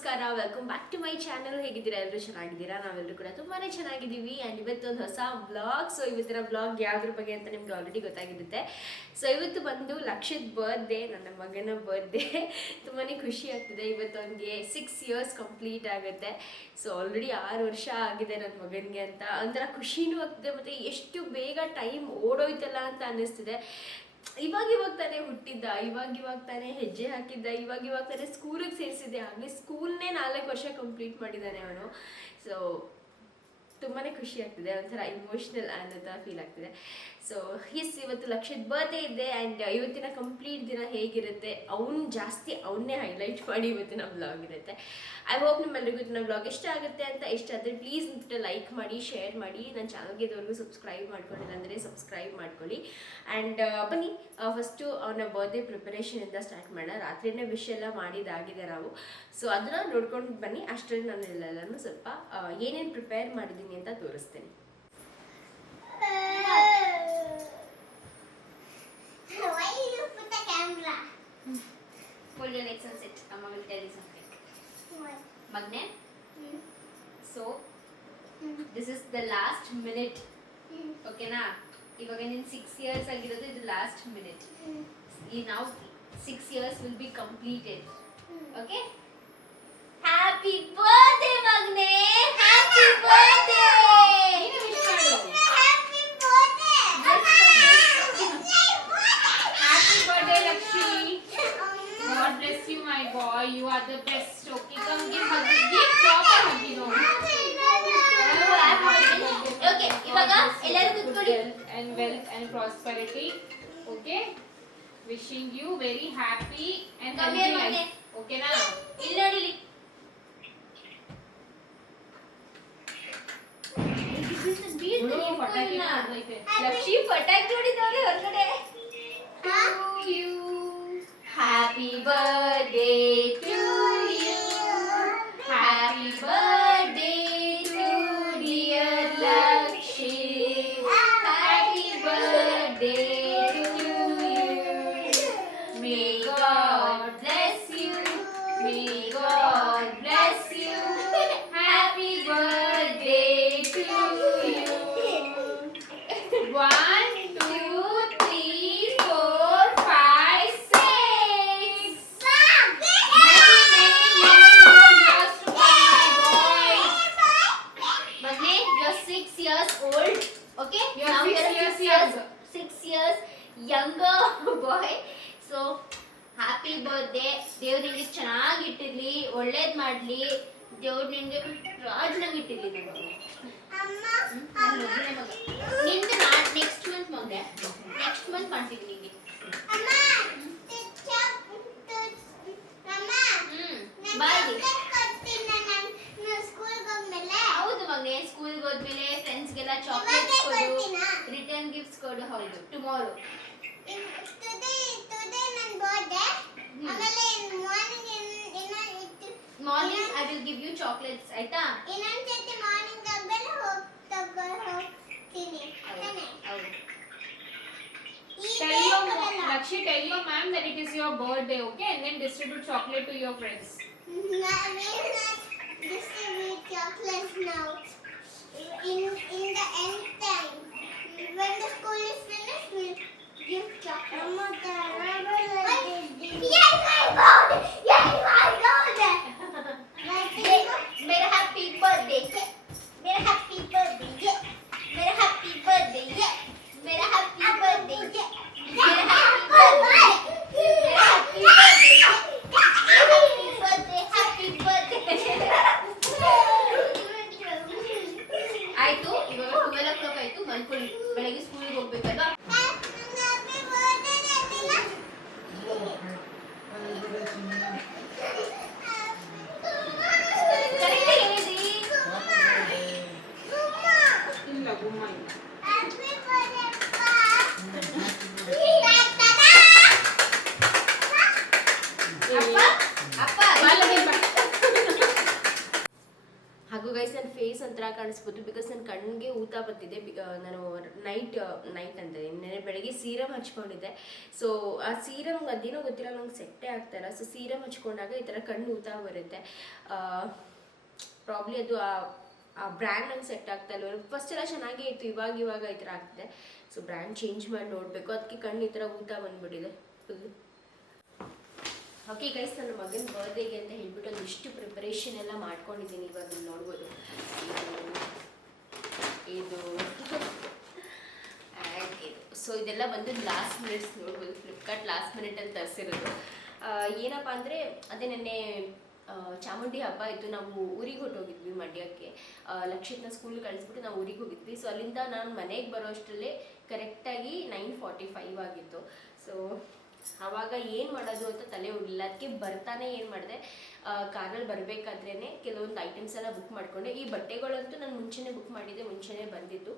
ನಮಸ್ಕಾರ, welcome back to my channel. ಹೇಗಿದ್ದೀರಾ? ಎಲ್ಲರೂ ಚೆನ್ನಾಗಿದ್ದೀರಾ? ನಾವೆಲ್ಲರೂ ಕೂಡ ತುಂಬಾನೇ ಚೆನ್ನಾಗಿದ್ದೀವಿ. ಆ್ಯಂಡ್ ಇವತ್ತೊಂದು ಹೊಸ ಬ್ಲಾಗ್. ಸೊ ಇವತ್ತಿನ ಬ್ಲಾಗ್ ಯಾವ್ದ್ರ ಬಗ್ಗೆ ಅಂತ ನಿಮ್ಗೆ ಆಲ್ರೆಡಿ ಗೊತ್ತಾಗಿರುತ್ತೆ. ಸೊ ಇವತ್ತು ಬಂದು ಲಕ್ಷದ ಬರ್ತ್ಡೇ, ನನ್ನ ಮಗನ ಬರ್ತ್ಡೇ. ತುಂಬಾ ಖುಷಿ ಆಗ್ತಿದೆ. ಇವತ್ತು ಅವನಿಗೆ 6 years ಕಂಪ್ಲೀಟ್ ಆಗುತ್ತೆ. ಸೊ ಆಲ್ರೆಡಿ 6 ವರ್ಷ ಆಗಿದೆ ನನ್ನ ಮಗನಿಗೆ ಅಂತ ಒಂಥರ ಖುಷಿನೂ ಆಗ್ತಿದೆ. ಮತ್ತು ಎಷ್ಟು ಬೇಗ ಟೈಮ್ ಓಡೋಯ್ತಲ್ಲ ಅಂತ ಅನ್ನಿಸ್ತಿದೆ. ಇವಾಗ ತಾನೇ ಹುಟ್ಟಿದ್ದ, ಇವಾಗ ತಾನೇ ಹೆಜ್ಜೆ ಹಾಕಿದ್ದ, ಇವಾಗ ತಾನೇ ಸ್ಕೂಲಿಗೆ ಸೇರಿಸಿದ್ದೆ. ಆಗಲೇ ಸ್ಕೂಲ್ನೇ 4 ವರ್ಷ ಕಂಪ್ಲೀಟ್ ಮಾಡಿದ್ದಾನೆ ಅವನು. ಸೊ ತುಂಬಾ ಖುಷಿ ಆಗ್ತಿದೆ, ಒಂಥರ ಇಮೋಷ್ನಲ್ ಅನ್ನೋ ಥರ ಫೀಲ್ ಆಗ್ತಿದೆ. ಸೊ ಇವತ್ತು ಲಕ್ಷದ ಬರ್ತ್ಡೇ ಇದೆ. ಆ್ಯಂಡ್ ಇವತ್ತಿನ ಕಂಪ್ಲೀಟ್ ದಿನ ಹೇಗಿರುತ್ತೆ ಅವನ್ನೇ ಹೈಲೈಟ್ ಮಾಡಿ ಇವತ್ತಿನ ಬ್ಲಾಗ್ ಇರುತ್ತೆ. ಐ ಹೋಪ್ ನಿಮ್ಮೆಲ್ಲರಿಗೂ ಇವತ್ತಿನ ಬ್ಲಾಗ್ ಇಷ್ಟ ಆಗುತ್ತೆ ಅಂತ. ಇಷ್ಟ ಆದರೆ ಪ್ಲೀಸ್ ಲೈಕ್ ಮಾಡಿ, ಶೇರ್ ಮಾಡಿ. ನನ್ನ ಚಾನಲ್ಗೆ ಇದುವರೆಗೂ ಸಬ್ಸ್ಕ್ರೈಬ್ ಮಾಡ್ಕೊಂಡಿಲ್ಲ ಅಂದರೆ ಸಬ್ಸ್ಕ್ರೈಬ್ ಮಾಡ್ಕೊಳ್ಳಿ. ಆ್ಯಂಡ್ ಬನ್ನಿ ಫಸ್ಟು ಅವನ ಬರ್ತ್ಡೇ ಪ್ರಿಪರೇಷನಿಂದ ಸ್ಟಾರ್ಟ್ ಮಾಡೋಣ. ರಾತ್ರಿನೇ ವಿಶ್ ಎಲ್ಲ ಮಾಡಿದಾಗಿದೆ ನಾವು. ಸೊ ಅದನ್ನು ನೋಡ್ಕೊಂಡು ಬನ್ನಿ. ಅಷ್ಟರಲ್ಲಿ ನಾನು ಎಲ್ಲನೂ ಸ್ವಲ್ಪ ಏನೇನು ಪ್ರಿಪೇರ್ ಮಾಡಿದ್ದೀನಿ ಅಂತ ತೋರಿಸ್ತೇನೆ. Why you put the camera? Hold your legs and sit. Amma will tell you something. What? Magne? So, this is the last minute. Okay na? ಇವಾಗ ನಿನ್ 6 years ಆಗಿರೋದು ಇದು ಲಾಸ್ಟ್ ಮಿನಿಟ್. ಈ now 6 years will be completed. Okay? Happy birthday Magne! Happy birthday! ನೀನು wish ಮಾಡು. Happy birthday! Happy birthday Lakshmi. God bless you my boy. You are the best. Okay, come give hug. Give proper hug, you know. Okay, ಇವಾಗ ಎಲ್ಲರೂ ಕೂತ್ಕೊಳ್ಳಿ. And wealth and prosperity. Okay? Wishing you very happy and Come healthy here, life. Okay na? ಇಲ್ಲಿ ನೋಡಿ ಇಲ್ಲಿ. ಲಕ್ಷ್ಮಿ ಪಟಾಕಿ ಹೊಡಿದವ್ರೆ ಹೊರಗಡೆ. Happy birthday to you, happy birthday to dear Lakshmi, happy birthday to you. May God bless you, may God bless you, happy birthday to you. 1, 2, 3, 4, 5, 6. Magne, you're 6 years old. Okay? You're Now 6 you're years 6 years, younger. 6 years younger boy. So happy birthday. ದೇವ್ರು ನಿನಗೆ ಚೆನ್ನಾಗಿಟ್ಟಿರ್ಲಿ, ಒಳ್ಳೇದು ಮಾಡಲಿ. ದೇವ್ರು ನಿನಗೆ ರಾಜನಾಗಿ ಇಟ್ಟಿರ್ಲಿ. ನಿಂದು next month ಮಗನೆ, next month ಮಾಡ್ತೀನಿ ನಿಂಗೆ. ಹೌದು ಮಗನೆ, ಸ್ಕೂಲ್ಗೆ ಹೋದ್ಮೇಲೆ ಫ್ರೆಂಡ್ಸ್ಗೆಲ್ಲ ಚಾಕ್ಲೇಟ್ಸ್ ಕೊಡು, ರಿಟರ್ನ್ ಗಿಫ್ಟ್ಸ್ ಕೊಡು. ಹೌದು, tomorrow. Morning I will give you chocolates, ಆಯ್ತಾ? ಹೌದು. Lakshmi, tell your ma'am that it is your birthday, okay? And then distribute chocolate to your friends. Distribute chocolates now. In the end time, when the school is finished, we'll give chocolates. Yes, my God! Yes, my God! मेरा happy birthday, मेरा happy birthday, मेरा happy birthday, मेरा happy birthday, मेरा happy birthday, मेरा happy birthday, happy birthday. ಆಯ್ತು, ಇವಾಗ 12 o'clock ಆಯ್ತು, ಮಲ್ಕೊಳ್ಳಿ. ಬೆಳಗ್ಗೆ ಸ್ಕೂಲಿಗೆ ಹೋಗ್ಬೇಕಲ್ವಾ? Happy birthday, Radhika. ಕಾಣಿಸ್ಬೋದು ಬಿಕಾಸ್ ನನ್ನ ಕಣ್ಣಿಗೆ ಊತ ಬರ್ತಿದೆ. ನಾನು ನೈಟ್ ಅಂತ ನೆನೆ ಬೆಳಗ್ಗೆ ಸೀರಮ್ ಹಚ್ಕೊಂಡಿದ್ದೆ. ಸೊ ಆ ಸೀರಮ್ ಅದೇನೋ ಗೊತ್ತಿಲ್ಲ, ನಂಗೆ ಸೆಟ್ಟೇ ಆಗ್ತಾಯಿಲ್ಲ. ಸೊ ಸೀರಮ್ ಹಚ್ಕೊಂಡಾಗ ಈ ಥರ ಕಣ್ಣು ಊತ ಬರುತ್ತೆ. ಪ್ರಾಬ್ಲಿ ಅದು ಆ ಬ್ರ್ಯಾಂಡ್ ನಂಗೆ ಸೆಟ್ ಆಗ್ತಾ ಇಲ್ಲ. ಫಸ್ಟ್ ಎಲ್ಲ ಚೆನ್ನಾಗೇ ಇತ್ತು, ಇವಾಗ ಈ ಥರ ಆಗ್ತಿದೆ. ಸೊ ಬ್ರ್ಯಾಂಡ್ ಚೇಂಜ್ ಮಾಡಿ ನೋಡಬೇಕು. ಅದಕ್ಕೆ ಕಣ್ಣು ಈ ಥರ ಊತ ಬಂದ್ಬಿಟ್ಟಿದೆ ಫುಲ್. ಓಕೆ ಗೈಸ್, ನನ್ನ ಮಗನ ಬರ್ಡೇಗೆ ಅಂತ ಹೇಳ್ಬಿಟ್ಟು ಒಂದಿಷ್ಟು ಪ್ರಿಪರೇಷನ್ ಎಲ್ಲ ಮಾಡ್ಕೊಂಡಿದ್ದೀನಿ. ಇವಾಗ ನೀವು ನೋಡ್ಬೋದು ಇದು ಆ್ಯಂಡ್ ಇದು. ಸೊ ಇದೆಲ್ಲ ಬಂದು ಲಾಸ್ಟ್ ಮಿನಿಟ್ಸ್ ನೋಡ್ಬೋದು, ಫ್ಲಿಪ್ಕಾರ್ಟ್ ಲಾಸ್ಟ್ ಮಿನಿಟಲ್ಲಿ ತರಿಸಿರೋದು. ಏನಪ್ಪ ಅಂದರೆ ಅದೇ ನೆನ್ನೆ ಚಾಮುಂಡಿ ಹಬ್ಬ ಇತ್ತು. ನಾವು ಊರಿಗೆ ಹೊಟ್ಟೋಗಿದ್ವಿ ಮಂಡ್ಯಕ್ಕೆ. ಲಕ್ಷಿತ್ನ ಸ್ಕೂಲ್ ಕಳಿಸ್ಬಿಟ್ಟು ನಾವು ಊರಿಗೆ ಹೋಗಿದ್ವಿ. ಸೊ ಅಲ್ಲಿಂದ ನಾನು ಮನೆಗೆ ಬರೋ ಅಷ್ಟರಲ್ಲೇ ಕರೆಕ್ಟಾಗಿ 9:45 ಆಗಿತ್ತು. ಸೊ ಆವಾಗ ಏನು ಮಾಡೋದು ಅಂತ ತಲೆ ಹೋಗಲಿಲ್ಲ. ಅದಕ್ಕೆ ಬರ್ತಾನೆ ಏನು ಮಾಡಿದೆ, ಕಾರಲ್ಲಿ ಬರಬೇಕಾದ್ರೇ ಕೆಲವೊಂದು ಐಟಮ್ಸ್ ಎಲ್ಲ ಬುಕ್ ಮಾಡಿಕೊಂಡೆ. ಈ ಬಟ್ಟೆಗಳಂತೂ ನಾನು ಮುಂಚೆನೇ ಬುಕ್ ಮಾಡಿದ್ದೆ, ಮುಂಚೆನೇ ಬಂದಿತ್ತು.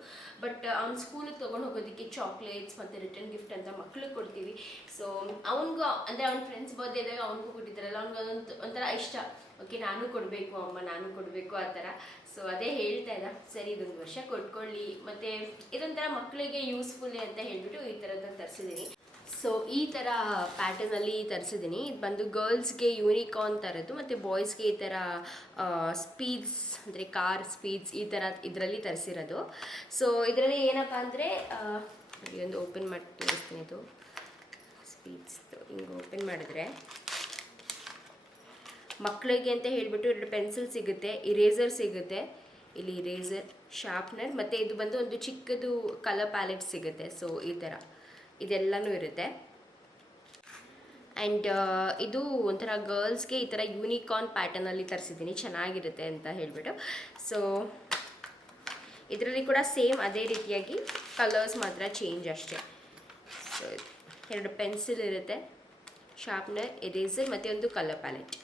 ಬಟ್ ಅವ್ನ ಸ್ಕೂಲಿಗೆ ತೊಗೊಂಡು ಹೋಗೋದಕ್ಕೆ ಚಾಕ್ಲೇಟ್ಸ್ ಮತ್ತು ರಿಟರ್ನ್ ಗಿಫ್ಟ್ ಅಂತ ಮಕ್ಳಿಗೆ ಕೊಡ್ತೀವಿ. ಸೊ ಅವ್ನಿಗೂ ಅಂದರೆ ಅವ್ನ ಫ್ರೆಂಡ್ಸ್ ಬರ್ಡೇ ಇದ್ದಾಗ ಅವ್ನಿಗೂ ಕೊಟ್ಟಿದ್ದಾರಲ್ಲ, ಅವ್ನಿಗೆ ಅದೊಂದು ಒಂಥರ ಇಷ್ಟ. ಓಕೆ ನಾನು ಕೊಡಬೇಕು ಅಮ್ಮ, ನಾನು ಕೊಡಬೇಕು ಆ ಥರ. ಸೊ ಅದೇ ಹೇಳ್ತಾ ಇದ್ದ, ಸರಿ ಇದೊಂದು ವರ್ಷ ಕೊಟ್ಕೊಳ್ಳಿ, ಮತ್ತು ಇದೊಂಥರ ಮಕ್ಕಳಿಗೆ ಯೂಸ್ಫುಲ್ ಅಂತ ಹೇಳ್ಬಿಟ್ಟು ಈ ಥರದ್ದನ್ನು ತರಿಸಿದ್ದೀನಿ. ಸೊ ಈ ಥರ ಪ್ಯಾಟರ್ನಲ್ಲಿ ತರಿಸಿದ್ದೀನಿ. ಇದು ಬಂದು ಗರ್ಲ್ಸ್ಗೆ ಯೂನಿಕಾರ್ನ್ ಥರದ್ದು, ಮತ್ತು ಬಾಯ್ಸ್ಗೆ ಈ ಥರ ಸ್ಪೀಡ್ಸ್ ಅಂದರೆ ಕಾರ್ ಸ್ಪೀಡ್ಸ್ ಈ ಥರ ಇದರಲ್ಲಿ ತರಿಸಿರೋದು. ಸೊ ಇದರಲ್ಲಿ ಏನಪ್ಪ ಅಂದರೆ ಒಂದು ಓಪನ್ ಮಾಡಿ ತೋರಿಸ್ತೀನಿ. ಇದು ಸ್ಪೀಡ್ಸ್ದು ಹಿಂಗೆ ಓಪನ್ ಮಾಡಿದ್ರೆ ಮಕ್ಕಳಿಗೆ ಅಂತ ಹೇಳಿಬಿಟ್ಟು 2 ಪೆನ್ಸಿಲ್ ಸಿಗುತ್ತೆ, ಇರೇಸರ್ ಸಿಗುತ್ತೆ, ಇಲ್ಲಿ ಇರೇಸರ್, ಶಾರ್ಪ್ನರ್, ಮತ್ತು ಇದು ಬಂದು ಒಂದು ಚಿಕ್ಕದು ಕಲರ್ ಪ್ಯಾಲೆಟ್ ಸಿಗುತ್ತೆ. ಸೊ ಈ ಥರ ಇದೆಲ್ಲನೂ ಇರುತ್ತೆ. ಆ್ಯಂಡ್ ಇದು ಒಂಥರ ಗರ್ಲ್ಸ್ಗೆ ಈ ಥರ ಯೂನಿಕಾರ್ನ್ ಪ್ಯಾಟರ್ನಲ್ಲಿ ತರಿಸಿದ್ದೀನಿ, ಚೆನ್ನಾಗಿರುತ್ತೆ ಅಂತ ಹೇಳಿಬಿಟ್ಟು. ಸೊ ಇದರಲ್ಲಿ ಕೂಡ ಸೇಮ್ ಅದೇ ರೀತಿಯಾಗಿ ಕಲರ್ಸ್ ಮಾತ್ರ ಚೇಂಜ್ ಅಷ್ಟೇ. ಸೊ 2 ಪೆನ್ಸಿಲ್ ಇರುತ್ತೆ, ಶಾರ್ಪ್ನರ್, ಎರೇಸರ್ ಮತ್ತು ಒಂದು ಕಲರ್ ಪ್ಯಾಲೆಟ್.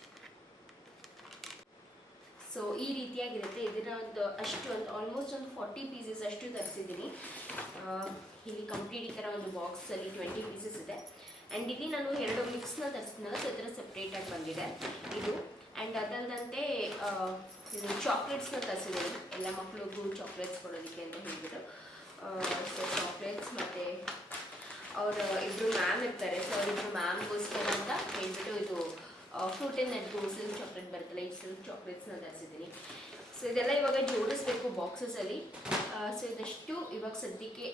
ಸೊ ಈ ರೀತಿಯಾಗಿರುತ್ತೆ. ಇದರ ಒಂದು ಆಲ್ಮೋಸ್ಟ್ ಒಂದು 40 ಪೀಸಸ್ ಅಷ್ಟು ತರಿಸಿದ್ದೀನಿ. ಇಲ್ಲಿ ಕಂಪ್ಲೀಟ್ ಈ ಥರ ಒಂದು ಬಾಕ್ಸಲ್ಲಿ 20 ಪೀಸಸ್ ಇದೆ. ಆ್ಯಂಡ್ ಇಲ್ಲಿ ನಾನು 2 ಮಿಕ್ಸ್ನ ತರಿಸಿದ್ನಲ್ಲ, ಸೊ ಈ ಥರ ಸಪ್ರೇಟಾಗಿ ಬಂದಿದೆ ಇದು. ಆ್ಯಂಡ್ ಅದಲ್ಲದಂತೆ ಇದು ಚಾಕ್ಲೇಟ್ಸ್ನ ತರಿಸಿದ್ದೀನಿ, ಎಲ್ಲ ಮಕ್ಕಳಿಗೂ ಚಾಕ್ಲೇಟ್ಸ್ ಕೊಡೋದಕ್ಕೆ ಅಂತ ಹೇಳ್ಬಿಟ್ಟು. ಸೊ ಚಾಕ್ಲೇಟ್ಸ್ ಮತ್ತು ಅವರು ಇಬ್ಬರು ಮ್ಯಾಮ್ ಇರ್ತಾರೆ. ಸೊ ಅವರಿಬ್ಬರು ಮ್ಯಾಮ್ಗೋಸ್ಕರ ಅಂತ ಹೇಳ್ಬಿಟ್ಟು ಇದು ಫ್ರೂಟ್ ಆ್ಯಂಡ್ ನಟ್ಗೂ ಸಿಲ್ಕ್ ಚಾಕ್ಲೇಟ್ ಬರುತ್ತಲ್ಲ, ಈ ಸಿಲ್ಕ್ ಚಾಕ್ಲೇಟ್ಸ್ನ ತರಿಸಿದ್ದೀನಿ. ಸೊ ಇದೆಲ್ಲ ಇವಾಗ ಜೋಡಿಸ್ಬೇಕು ಬಾಕ್ಸಸಲ್ಲಿ. ಸೊ ಇದಷ್ಟು ಇವಾಗ ಸದ್ಯಕ್ಕೆ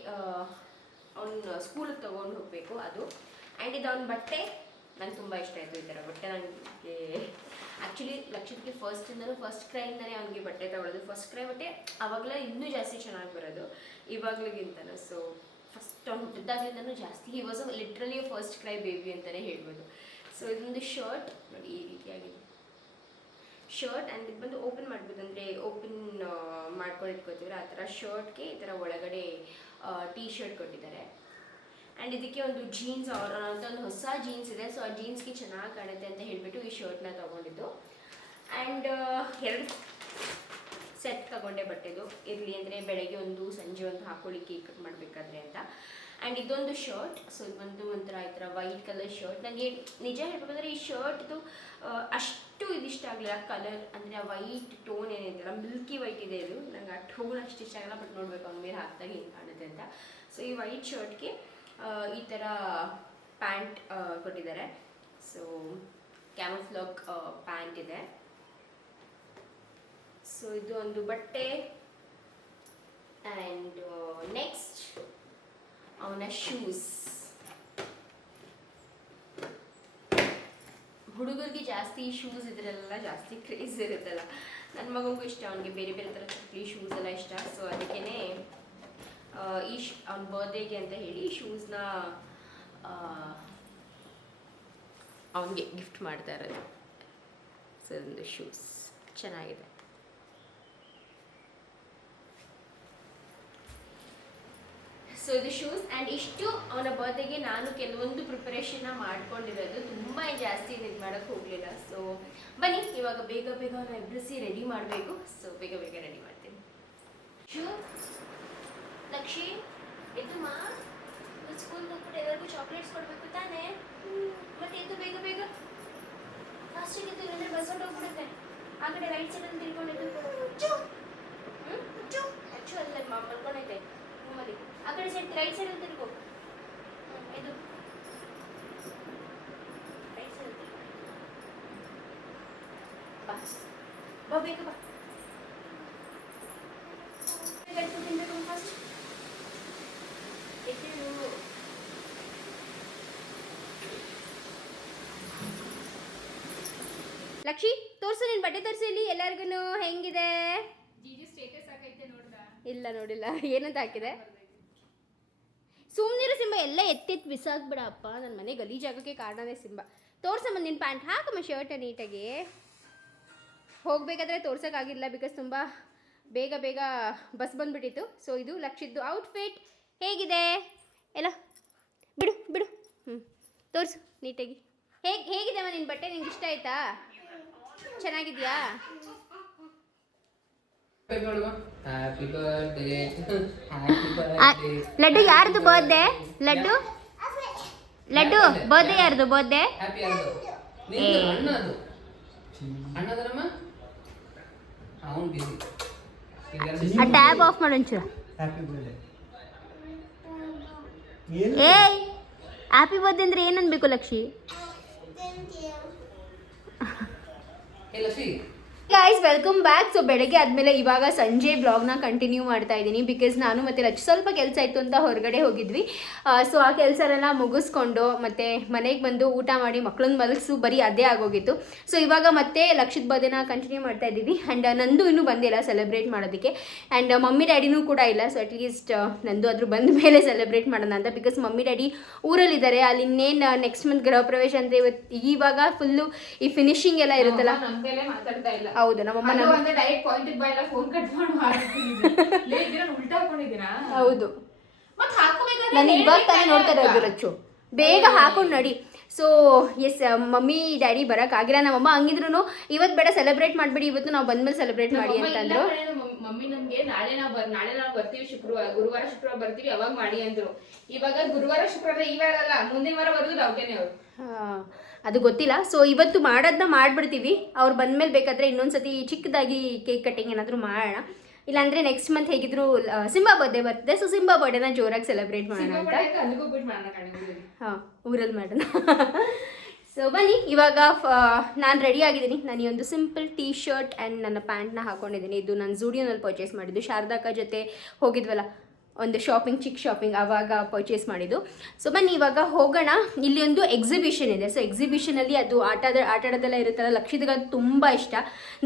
ಅವ್ನು ಸ್ಕೂಲಿಗೆ ತೊಗೊಂಡು ಹೋಗಬೇಕು ಅದು. ಆ್ಯಂಡ್ ಇದು ಅವ್ನ ಬಟ್ಟೆ ನಂಗೆ ತುಂಬ ಇಷ್ಟ ಆಯಿತು. ಈ ಥರ ಬಟ್ಟೆ ನನಗೆ ಆ್ಯಕ್ಚುಲಿ ಲಕ್ಷಕ್ಕೆ ಫಸ್ಟ್ ಕ್ರೈಯಿಂದನೇ ಅವನಿಗೆ ಬಟ್ಟೆ ತೊಗೊಳ್ಳೋದು. ಫಸ್ಟ್ ಕ್ರೈ ಬಟ್ಟೆ ಆವಾಗಲೇ ಇನ್ನೂ ಜಾಸ್ತಿ ಚೆನ್ನಾಗಿ ಬರೋದು ಇವಾಗಲಿಗಿಂತನೂ. ಸೊ ಫಸ್ಟ್ ಅವ್ನು ಹುಟ್ಟಿದಾಗಲಿಂದನೂ ಜಾಸ್ತಿ he was literally first CRY baby ಅಂತಲೇ ಹೇಳ್ಬೋದು. ಸೊ ಇದೊಂದು ಶರ್ಟ್ ನೋಡಿ, ಈ ರೀತಿಯಾಗಿದೆ ಶರ್ಟ್. ಆ್ಯಂಡ್ ಇದು ಬಂದು ಓಪನ್ ಮಾಡ್ಬೋದು, ಅಂದರೆ ಓಪನ್ ಮಾಡ್ಕೊಂಡು ಇಟ್ಕೋತೀವಿ ಆ ಥರ. ಶರ್ಟ್ಗೆ ಈ ಥರ ಒಳಗಡೆ ಟೀ ಶರ್ಟ್ ಕೊಟ್ಟಿದ್ದಾರೆ. ಆ್ಯಂಡ್ ಇದಕ್ಕೆ ಒಂದು ಜೀನ್ಸ್ ಅಂತ ಒಂದು ಹೊಸ ಜೀನ್ಸ್ ಇದೆ. ಸೊ ಆ ಜೀನ್ಸ್ಗೆ ಚೆನ್ನಾಗಿ ಕಾಣುತ್ತೆ ಅಂತ ಹೇಳಿಬಿಟ್ಟು ಈ ಶರ್ಟ್ನ ತೊಗೊಂಡಿದ್ದು. ಆ್ಯಂಡ್ 2 ಸೆಟ್ ತಗೊಂಡೆ ಬಟ್ಟೆದು, ಇರಲಿ ಅಂದರೆ ಬೆಳಗ್ಗೆ ಒಂದು ಸಂಜೆ ಒಂದು ಹಾಕೊಳ್ಳಿ ಕೇಕ್ ಕಟ್ ಮಾಡಬೇಕಾದ್ರೆ ಅಂತ. ಆ್ಯಂಡ್ ಇದೊಂದು ಶರ್ಟ್. ಸೊ ಇದು ಬಂದು ಒಂಥರ ಈ ಥರ ವೈಟ್ ಕಲರ್ ಶರ್ಟ್. ನನಗೆ ನಿಜ ಹೇಳ್ಬೇಕಂದ್ರೆ ಈ ಶರ್ಟ್ದು ಅಷ್ಟು ಇದಿಷ್ಟ ಆಗಲಿಲ್ಲ ಕಲರ್, ಅಂದರೆ ಆ ವೈಟ್ ಟೋನ್ ಏನಿದೆಯಲ್ಲ, ಮಿಲ್ಕಿ ವೈಟ್ ಇದೆ ಇದು. ನಂಗೆ ಆ ಟೋನ್ ಅಷ್ಟು ಇಷ್ಟ ಆಗಲ್ಲ, ಬಟ್ ನೋಡಬೇಕು ಅವ್ನ ಮೇಲೆ ಹಾಕಿದಾಗ ಏನು ಕಾಣುತ್ತೆ ಅಂತ. ಸೊ ಈ ವೈಟ್ ಶರ್ಟ್ಗೆ ಈ ಥರ ಪ್ಯಾಂಟ್ ಕೊಟ್ಟಿದ್ದಾರೆ. ಸೊ ಕ್ಯಾಮಫ್ಲಾಗ್ ಪ್ಯಾಂಟ್ ಇದೆ. ಸೊ ಇದು ಒಂದು ಬಟ್ಟೆ. ಆ್ಯಂಡ್ ನೆಕ್ಸ್ಟ್ ಅವನ ಶೂಸ್. ಹುಡುಗರಿಗೆ ಜಾಸ್ತಿ ಶೂಸ್ ಇದರೆಲ್ಲ ಜಾಸ್ತಿ ಕ್ರೇಜ್ ಇರುತ್ತಲ್ಲ. ನನ್ನ ಮಗನಿಗೂ ಇಷ್ಟ, ಅವನಿಗೆ ಬೇರೆ ಬೇರೆ ಥರ ಚಪ್ಪಲಿ ಶೂಸ್ ಎಲ್ಲ ಇಷ್ಟ. ಸೊ ಅದಕ್ಕೇ ಅವ್ನ ಬರ್ಡೇಗೆ ಅಂತ ಹೇಳಿ ಶೂಸ್ನ ಅವನಿಗೆ ಗಿಫ್ಟ್ ಮಾಡ್ತಾ ಇರೋದು. ಸೊ ಒಂದು ಶೂಸ್ ಚೆನ್ನಾಗಿದೆ. ಸೊ ಇದು ಶೂಸ್. ಆ್ಯಂಡ್ ಇಷ್ಟು ಅವನ ಬರ್ತ್ಡೇಗೆ ನಾನು ಕೆಲವೊಂದು ಪ್ರಿಪರೇಷನ್ನ ಮಾಡ್ಕೊಂಡಿರೋದು, ತುಂಬ ಜಾಸ್ತಿ ಇದು ಮಾಡೋಕ್ಕೆ ಹೋಗಲಿಲ್ಲ. ಸೊ ಬನ್ನಿ ಇವಾಗ ಬೇಗ ಅವನ್ನ ಎಬ್ಬಿಸಿ ರೆಡಿ ಮಾಡಬೇಕು. ಸೊ ಬೇಗ ರೆಡಿ ಮಾಡ್ತೀನಿ. ಶೂ ಲಕ್ಷಿ ಇದು ಮಾ ಸ್ಕೂಲ್ಗೆ ಹೋಗ್ಬಿಟ್ಟು ಎಲ್ಲರಿಗೂ ಚಾಕ್ಲೇಟ್ಸ್ ಕೊಡಬೇಕು ತಾನೇ? ಮತ್ತೆ ಇದು ಬೇಗ ಫಾಸ್ಟಿಗೆ ಇತ್ತು, ಇಲ್ಲಂದ್ರೆ ಬಸ್ ಹೊಟ್ಟೋಗ್ಬಿಡುತ್ತೆ. ಆ ಕಡೆ ರೈಟ್ ಸೈಡಲ್ಲಿ ತಿಳ್ಕೊಂಡಿದ್ದು ಅಲ್ಲೇ ಮಲ್ಕೊಂಡೈತೆ ರೂಮಲ್ಲಿ. ಆ ಕಡೆ ಸೈಡ್ ರೈಟ್ ಸೈಡ್ ತಿರುಗು. ಇದು ರೈಟ್ ಸೈಡ್ ಬಾ ಬಾ ಬೇಗ ಬಾ. ಲಕ್ಷಿ ತೋರ್ಸು, ನಿನ್ ಬಟ್ಟೆ ತೋರಿಸಿ ಇಲ್ಲಿ ಎಲ್ಲರಿಗೂ ಹೆಂಗಿದೆ. ಜೀಜಿ ಸ್ಟೇಟಸ್ ಹಾಕೈತೆ ನೋಡ್ದ? ಇಲ್ಲ ನೋಡಿಲ್ಲ, ಏನಂತ ಹಾಕಿದೆ. ಸುಮ್ಮನಿರು ಸಿಂಬ, ಎಲ್ಲ ಎತ್ತೆತ್ತು ಬಿಸಾಕ್ಬಿಡಪ್ಪ, ನನ್ನ ಮನೆ ಗಲೀಜಾಗೋಕ್ಕೆ ಕಾರಣನೇ ಸಿಂಬ. ತೋರ್ಸಮ್ಮ ನಿನ್ನ ಪ್ಯಾಂಟ್, ಹಾಕಮ್ಮ ಶರ್ಟ್ ನೀಟಾಗಿ. ಹೋಗಬೇಕಾದ್ರೆ ತೋರ್ಸೋಕ್ಕಾಗಿಲ್ಲ ಬಿಕಾಸ್ ತುಂಬ ಬೇಗ ಬೇಗ ಬಸ್ ಬಂದುಬಿಟ್ಟಿತ್ತು. ಸೊ ಇದು ಲಕ್ಷಿದ್ದು ಔಟ್ಫಿಟ್ ಹೇಗಿದೆ ಎಲ್ಲ ಬಿಡು ಬಿಡು. ತೋರಿಸು ನೀಟಾಗಿ. ಹೇಗಿದೆಮ್ಮ ನಿನ್ನ ಬಟ್ಟೆ, ನಿಂಗೆ ಇಷ್ಟ ಆಯ್ತಾ? ಚೆನ್ನಾಗಿದ್ಯಾ? ಲಡ್ಡು ಯಾರ್ದು ಬರ್ತ್ಡೇ? ಲಡ್ಡು ಲಡ್ಡು ಬರ್ತ್ಡೇ ಯಾರ್ದು? ಬರ್ತ್ಡೇ ಆ ಟ್ಯಾಬ್ ಆಫ್ ಮಾಡು ಒಂಚೂರು. ಏಯ್ ಹ್ಯಾಪಿ ಬರ್ತ್ಡೇ ಅಂದ್ರೆ ಏನನ್ಬೇಕು Lakshi? Guys welcome back. So ಬೆಳಗ್ಗೆ ಆದಮೇಲೆ ಇವಾಗ ಸಂಜೆ ಬ್ಲಾಗ್ನ ಕಂಟಿನ್ಯೂ ಮಾಡ್ತಾ ಇದ್ದೀನಿ ಬಿಕಾಸ್ ನಾನು ಮತ್ತು ಲಕ್ಷ ಸ್ವಲ್ಪ ಕೆಲಸ ಇತ್ತು ಅಂತ ಹೊರಗಡೆ ಹೋಗಿದ್ವಿ. ಸೊ ಆ ಕೆಲಸನೆಲ್ಲ ಮುಗಿಸ್ಕೊಂಡು ಮತ್ತು ಮನೆಗೆ ಬಂದು ಊಟ ಮಾಡಿ ಮಕ್ಕಳನ್ನ ಮಲಗಿಸು ಬರೀ ಅದೇ ಆಗೋಗಿತ್ತು. ಸೊ ಇವಾಗ ಮತ್ತೆ ಲಕ್ಷದ ಬರ್ಡೇನ ಕಂಟಿನ್ಯೂ ಮಾಡ್ತಾ ಇದ್ದೀವಿ. ಆ್ಯಂಡ್ ನಂದು ಇನ್ನೂ ಬಂದಿಲ್ಲ ಸೆಲೆಬ್ರೇಟ್ ಮಾಡೋದಕ್ಕೆ. ಆ್ಯಂಡ್ ಮಮ್ಮಿ ಡ್ಯಾಡಿನೂ ಕೂಡ ಇಲ್ಲ. ಸೊ ಅಟ್ಲೀಸ್ಟ್ ನಂದು ಅದ್ರ ಬಂದ ಮೇಲೆ ಸೆಲೆಬ್ರೇಟ್ ಮಾಡೋಣ ಅಂತ. ಬಿಕಾಸ್ ಮಮ್ಮಿ ಡ್ಯಾಡಿ ಊರಲ್ಲಿದ್ದಾರೆ. ಅಲ್ಲಿ ಇನ್ನೇನು ನೆಕ್ಸ್ಟ್ ಮಂತ್ ಗೃಹ ಪ್ರವೇಶ ಅಂದರೆ ಇವಾಗ ಫುಲ್ಲು ಈ ಫಿನಿಶಿಂಗ್ ಎಲ್ಲ ಇರುತ್ತಲ್ಲ. ಮಾತಾಡ್ತಾ ಇಲ್ಲ. ಹೌದು, ನಮ್ಮಮ್ಮ ಡೈರೆಕ್ಟ್ ಪಾಯಿಂಟ್ ಬೈ ಎಲ್ಲ ಫೋನ್ ಕಟ್ ಮಾಡಿ ಹೌದು ಮತ್ತೆ ಹಾಕೋಬೇಕಾದ್ರೆ ನಾನು ಇವಾಗ ತಾನೇ ನೋಡ್ತಾ ಇರೋದು ರಚ್ಚು, ಬೇಗ ಹಾಕೊಂಡು ನಡಿ. ಸೊ ಎಸ್, ಮಮ್ಮಿ ಡ್ಯಾಡಿ ಬರೋಕ್ಕಾಗಿಲ್ಲ. ನಮ್ಮಮ್ಮ ಹಂಗಿದ್ರು ಇವತ್ತು ಬೇಡ ಸೆಲೆಬ್ರೇಟ್ ಮಾಡಿಬಿಡಿ, ಇವತ್ತು ನಾವು ಬಂದ್ಮೇಲೆ ಸೆಲೆಬ್ರೇಟ್ ಮಾಡಿ ಅಂತಂದ್ರು. ಮಮ್ಮಿ ನಮ್ಗೆ ನಾಳೆ ನಾವು ಬರ್ತೀವಿ, ಗುರುವಾರ ಶುಕ್ರವಾರ ಬರ್ತೀವಿ, ಅವಾಗ ಮಾಡಿ ಅಂದ್ರು. ಇವಾಗ ಗುರುವಾರ ಶುಕ್ರವಾರ ಈ ವಾರ ಅಲ್ಲ, ಮುಂದಿನ ವಾರ ಬರೋದು ಡೌಟೇನೆ ಅವರು. ಅದು ಗೊತ್ತಿಲ್ಲ. ಸೊ ಇವತ್ತು ಮಾಡೋದನ್ನ ಮಾಡಿಬಿಡ್ತೀವಿ. ಅವ್ರು ಬಂದಮೇಲೆ ಬೇಕಾದರೆ ಇನ್ನೊಂದ್ಸತಿ ಚಿಕ್ಕದಾಗಿ ಕೇಕ್ ಕಟ್ಟಿಂಗ್ ಏನಾದರೂ ಮಾಡೋಣ. ಇಲ್ಲಾಂದರೆ ನೆಕ್ಸ್ಟ್ ಮಂತ್ ಹೇಗಿದ್ರು ಸಿಂಬಾ ಬರ್ಡೇ ಬರ್ತದೆ. ಸೊ ಸಿಂಬಾ ಬರ್ಡೇನ ಜೋರಾಗಿ ಸೆಲೆಬ್ರೇಟ್ ಮಾಡೋಣ ಅಂತ. ಹಾಂ, ಊರಲ್ಲಿ ಮಾಡೋಣ. ಸೊ ಬನ್ನಿ, ಇವಾಗ ನಾನು ರೆಡಿ ಆಗಿದ್ದೀನಿ. ನಾನು ಈ ಒಂದು ಸಿಂಪಲ್ ಟೀ ಶರ್ಟ್ ಆ್ಯಂಡ್ ನನ್ನ ಪ್ಯಾಂಟ್ನ ಹಾಕ್ಕೊಂಡಿದ್ದೀನಿ. ಇದು ನಾನು ಝೂಡಿಯೋನಲ್ಲಿ ಪರ್ಚೇಸ್ ಮಾಡಿದ್ದು. ಶಾರದಾಕ ಜೊತೆ ಹೋಗಿದ್ವಲ್ಲ ಒಂದು ಶಾಪಿಂಗ್, ಚಿಕ್ಕ ಶಾಪಿಂಗ್, ಆವಾಗ ಪರ್ಚೇಸ್ ಮಾಡಿದ್ದು. ಸೊ ಬನ್ನಿ ಇವಾಗ ಹೋಗೋಣ. ಇಲ್ಲಿ ಒಂದು ಎಕ್ಸಿಬಿಷನ್ ಇದೆ. ಸೊ ಎಕ್ಸಿಬಿಷನಲ್ಲಿ ಅದು ಆಟಾಡೋದೆಲ್ಲ ಇರುತ್ತಲ್ಲ, ಲಕ್ಷಿದ್ಗೆ ಅದು ತುಂಬ ಇಷ್ಟ.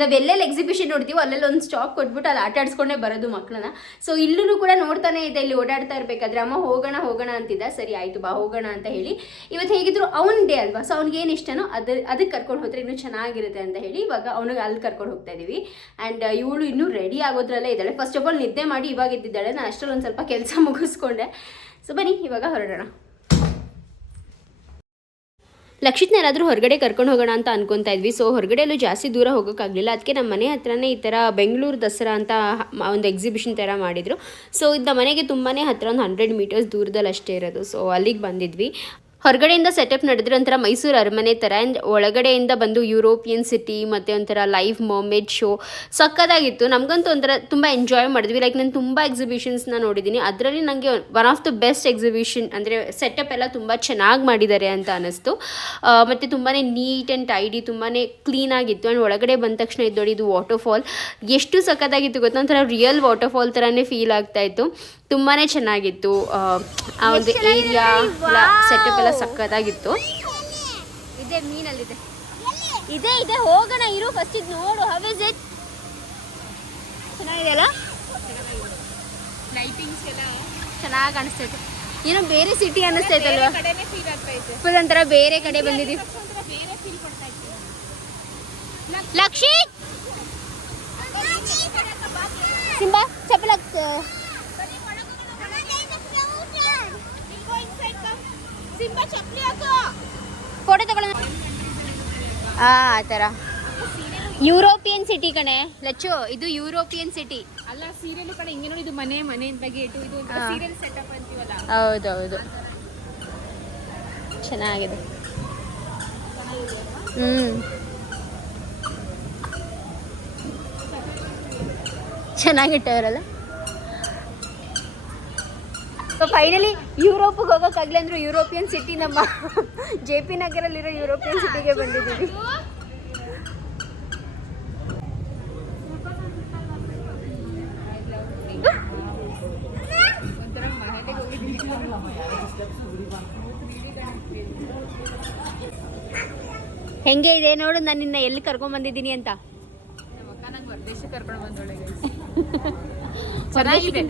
ನಾವು ಎಲ್ಲೆಲ್ಲಿ ಎಕ್ಸಿಬಿಷನ್ ನೋಡ್ತೀವೋ ಅಲ್ಲೆಲ್ಲ ಒಂದು ಸ್ಟಾಪ್ ಕೊಟ್ಬಿಟ್ಟು ಅಲ್ಲಿ ಆಟ ಆಡಿಸ್ಕೊಂಡೇ ಬರೋದು ಮಕ್ಕಳನ್ನ. ಸೊ ಇಲ್ಲೂ ಕೂಡ ನೋಡ್ತಾನೆ ಇದೆ, ಇಲ್ಲಿ ಓಡಾಡ್ತಾ ಇರಬೇಕಾದ್ರೆ ಅಮ್ಮ ಹೋಗೋಣ ಅಂತಿದ್ದ. ಸರಿ ಆಯಿತು ಬಾ ಹೋಗೋಣ ಅಂತ ಹೇಳಿ. ಇವತ್ತು ಹೇಗಿದ್ರು ಅವ್ನ ಡೇ ಅಲ್ವಾ, ಸೊ ಅವ್ನಿಗೆ ಏನು ಇಷ್ಟನೋ ಅದಕ್ಕೆ ಕರ್ಕೊಂಡು ಹೋದರೆ ಇನ್ನೂ ಚೆನ್ನಾಗಿರುತ್ತೆ ಅಂತ ಹೇಳಿ ಇವಾಗ ಅವನಿಗೆ ಅಲ್ಲಿ ಕರ್ಕೊಂಡು ಹೋಗ್ತಾ ಇದ್ದೀವಿ. ಆ್ಯಂಡ್ ಇವಳು ಇನ್ನೂ ರೆಡಿ ಆಗೋದ್ರಲ್ಲೇ ಇದ್ದಾಳೆ. ಫಸ್ಟ್ ಆಫ್ ಆಲ್ ನಿದ್ದೆ ಮಾಡಿ ಇವಾಗ ಇದ್ದಿದ್ದಾಳೆ. ನಾನು ಅಷ್ಟರಲ್ಲಿ ಒಂದು ಸ್ವಲ್ಪ ಕೆಲಸ ಮುಗಿಸ್ಕೊಂಡೆ. ಸೊ ಬನ್ನಿ ಇವಾಗ ಹೊರಡೋಣ. ಲಕ್ಷಿತ್ನ ಎಲ್ಲಾದರೂ ಹೊರಗಡೆ ಕರ್ಕೊಂಡು ಹೋಗೋಣ ಅಂತ ಅನ್ಕೊತಾ ಇದ್ವಿ. ಸೊ ಹೊರಗಡೆಯಲ್ಲೂ ಜಾಸ್ತಿ ದೂರ ಹೋಗೋಕ್ಕಾಗಲಿಲ್ಲ. ಅದಕ್ಕೆ ನಮ್ಮ ಮನೆ ಹತ್ರನೇ ಈ ಥರ ಬೆಂಗಳೂರು ದಸರಾ ಅಂತ ಒಂದು ಎಕ್ಸಿಬಿಷನ್ ಥರ ಮಾಡಿದರು. ಸೊ ಇದು ಮನೆಗೆ ತುಂಬಾ ಹತ್ತಿರ, ಒಂದು 100 ಮೀಟರ್ಸ್ ದೂರದಲ್ಲಿ ಅಷ್ಟೇ ಇರೋದು. ಸೊ ಅಲ್ಲಿಗೆ ಬಂದಿದ್ವಿ. ಹೊರಗಡೆಯಿಂದ ಸೆಟಪ್ ನಡೆದ್ರೆ ಒಂಥರ ಮೈಸೂರು ಅರಮನೆ ಥರ. ಆ್ಯಂಡ್ ಒಳಗಡೆಯಿಂದ ಬಂದು ಯುರೋಪಿಯನ್ ಸಿಟಿ ಮತ್ತು ಒಂಥರ ಲೈವ್ ಮರ್ಮೇಡ್ ಶೋ ಸಕ್ಕತ್ತಾಗಿತ್ತು. ನಮಗಂತೂ ಒಂಥರ ತುಂಬ ಎಂಜಾಯ್ ಮಾಡಿದ್ವಿ. ಲೈಕ್ ನಾನು ತುಂಬ ಎಕ್ಸಿಬಿಷನ್ಸ್ನ ನೋಡಿದ್ದೀನಿ, ಅದರಲ್ಲಿ ನನಗೆ one of the best exhibition ಅಂದರೆ ಸೆಟಪ್ ಎಲ್ಲ ತುಂಬ ಚೆನ್ನಾಗಿ ಮಾಡಿದ್ದಾರೆ ಅಂತ ಅನ್ನಿಸ್ತು. ಮತ್ತು ತುಂಬಾ ನೀಟ್ ಆ್ಯಂಡ್ ಟೈಡಿ, ತುಂಬಾ ಕ್ಲೀನಾಗಿತ್ತು. ಆ್ಯಂಡ್ ಒಳಗಡೆ ಬಂದ ತಕ್ಷಣ ಇದು ನೋಡಿ, ಇದು ವಾಟರ್ಫಾಲ್ ಎಷ್ಟು ಸಕ್ಕತ್ತಾಗಿತ್ತು ಗೊತ್ತಾ. ಒಂಥರ ರಿಯಲ್ ವಾಟರ್ಫಾಲ್ ಥರನೇ ಫೀಲ್ ಆಗ್ತಾಯಿತ್ತು. ತುಂಬಾ ಚೆನ್ನಾಗಿತ್ತು. ಆ ಒಂದು ಏರಿಯಾ ಎಲ್ಲ ಸೆಟಪ್ ಎಲ್ಲ ಸಕ್ಕತ್ತಾಗಿತ್ತು. ಇದೆ ಮೀನಲ್ಲಿದೆ, ಇದೆ ಹೋಗೋಣ ಇರು, ಫಸ್ಟ್ ಇದು ನೋಡು. How is it? ಚೆನ್ನಾಗಿದೆಯಲ್ಲ, ಲೈಟಿಂಗ್ಸ್ ಎಲ್ಲ ಚೆನ್ನಾಗಿ ಕಾಣಿಸ್ತೈತೆ. ಏನೋ ಬೇರೆ ಸಿಟಿ ಅನ್ನಿಸ್ತೈತಲ್ವಾ, ಫುಲ್ ಒಂಥರ ಬೇರೆ ಕಡೆ ಬಂದಿದ್ದೀವಿ. ಲಕ್ಷಿ ಸಿಂಬಾ ಚಪ್ಪಲ್ ಫೋಟೋ ತಗೊಳ್ಳೋಣ. ಆ ಥರ ಯುರೋಪಿಯನ್ ಸಿಟಿ ಕಣೆ ಲಚ್ಚು, ಇದು ಯುರೋಪಿಯನ್ ಸಿಟಿ ಅಲ್ಲ. ಸೀರಿಯಲ್ ಕಡೆ ಹಿಂಗೆ ನೋಡಿ, ಇದು ಮನೆ ಗೇಟು, ಇದು ಸೀರಿಯಲ್ ಸೆಟಪ್ ಅಂತೀವಲ್ಲ. ಹೌದೌದು, ಚೆನ್ನಾಗಿದೆ. ಚೆನ್ನಾಗಿಟ್ಟವರಲ್ಲ. ಸೊ ಫೈನಲಿ ಯುರೋಪಿಗೆ ಹೋಗೋಕ್ಕಾಗಲಿ ಅಂದರೂ ಯುರೋಪಿಯನ್ ಸಿಟಿ ನಮ್ಮ JP ನಗರಲ್ಲಿರೋ ಯುರೋಪಿಯನ್ ಸಿಟಿಗೆ ಬಂದಿದ್ದೀವಿ. ಹೆಂಗೆ ಇದೆ ನೋಡು, ನಾನು ನಿನ್ನ ಎಲ್ಲಿ ಕರ್ಕೊಂಡ್ ಬಂದಿದ್ದೀನಿ ಅಂತ. ಚೆನ್ನಾಗಿದೆ.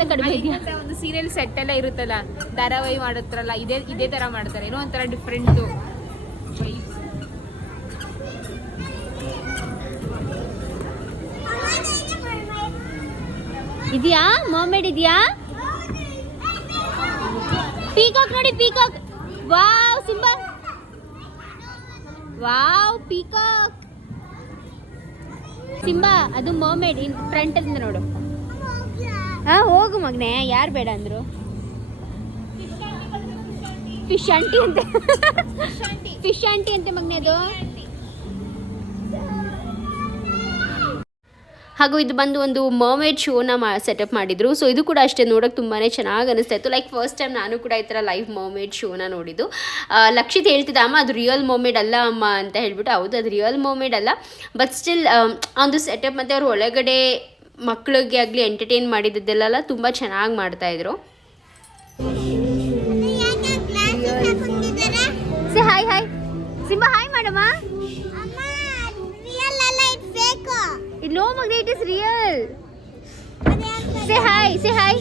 ಒಂದು ಸೀರಿಯಲ್ ಸೆಟ್ ಎಲ್ಲ ಇರುತ್ತಲ್ಲ, ಧಾರಾವಾಹಿ ಮಾಡುತ್ತಾರಲ್ಲ, ಇದೇ ತರ ಮಾಡ್ತಾರೆ. ಏನೋ ಒಂಥರ ಡಿಫ್ರೆಂಟ್ ಇದೆಯಾ. ಮರ್ಮೇಡ್ ಇದೆಯಾ. ಪೀಕಾಕ್ ನೋಡಿ, peacock. Wow Simba, wow peacock. Simba ಅದು ಮರ್ಮೇಡ್ ಇನ್ ಫ್ರಂಟ್ ಇಂದ ನೋಡು. ಹೋಗು ಮಗನೆ, ಯಾರು ಬೇಡ ಅಂದ್ರು. ಫಿಶ್ ಆಂಟಿ ಅಂತೆ, ಫಿಶ್ ಆಂಟಿ ಅಂತೆ ಮಗನೆ ಅದು. ಹಾಗೂ ಇದು ಬಂದು ಒಂದು ಮರ್ಮೇಡ್ ಶೋನ ಸೆಟಪ್ ಮಾಡಿದ್ರು. ಸೊ ಇದು ಕೂಡ ಅಷ್ಟೇ, ನೋಡೋಕೆ ತುಂಬಾ ಚೆನ್ನಾಗಿ ಅನಿಸ್ತಾ ಇತ್ತು. ಲೈಕ್ ಫಸ್ಟ್ ಟೈಮ್ ನಾನು ಕೂಡ ಈ ಥರ ಲೈವ್ ಮರ್ಮೇಡ್ ಶೋನ ನೋಡಿದ್ದು. ಲಕ್ಷಿತ್ ಹೇಳ್ತಿದ್ದ, ಅಮ್ಮ ಅದು ರಿಯಲ್ ಮರ್ಮೇಡ್ ಅಲ್ಲ ಅಮ್ಮ ಅಂತ ಹೇಳ್ಬಿಟ್ಟು. ಹೌದು, ಅದು ರಿಯಲ್ ಮರ್ಮೇಡ್ ಅಲ್ಲ, ಬಟ್ ಸ್ಟಿಲ್ ಒಂದು ಸೆಟಪ್ ಮತ್ತು ಅವ್ರು ಒಳಗಡೆ ಮಕ್ಕಳಿಗೆ ಆಗಲಿ ಎಂಟರ್ಟೈನ್ ಮಾಡಿದ್ದೆಲ್ಲ ತುಂಬ ಚೆನ್ನಾಗಿ ಮಾಡ್ತಾಯಿದ್ರು. Say hi hi Simba, hi ಮಾಡಮ್ಮ. No, Magda, it is real. Say hi, say hi.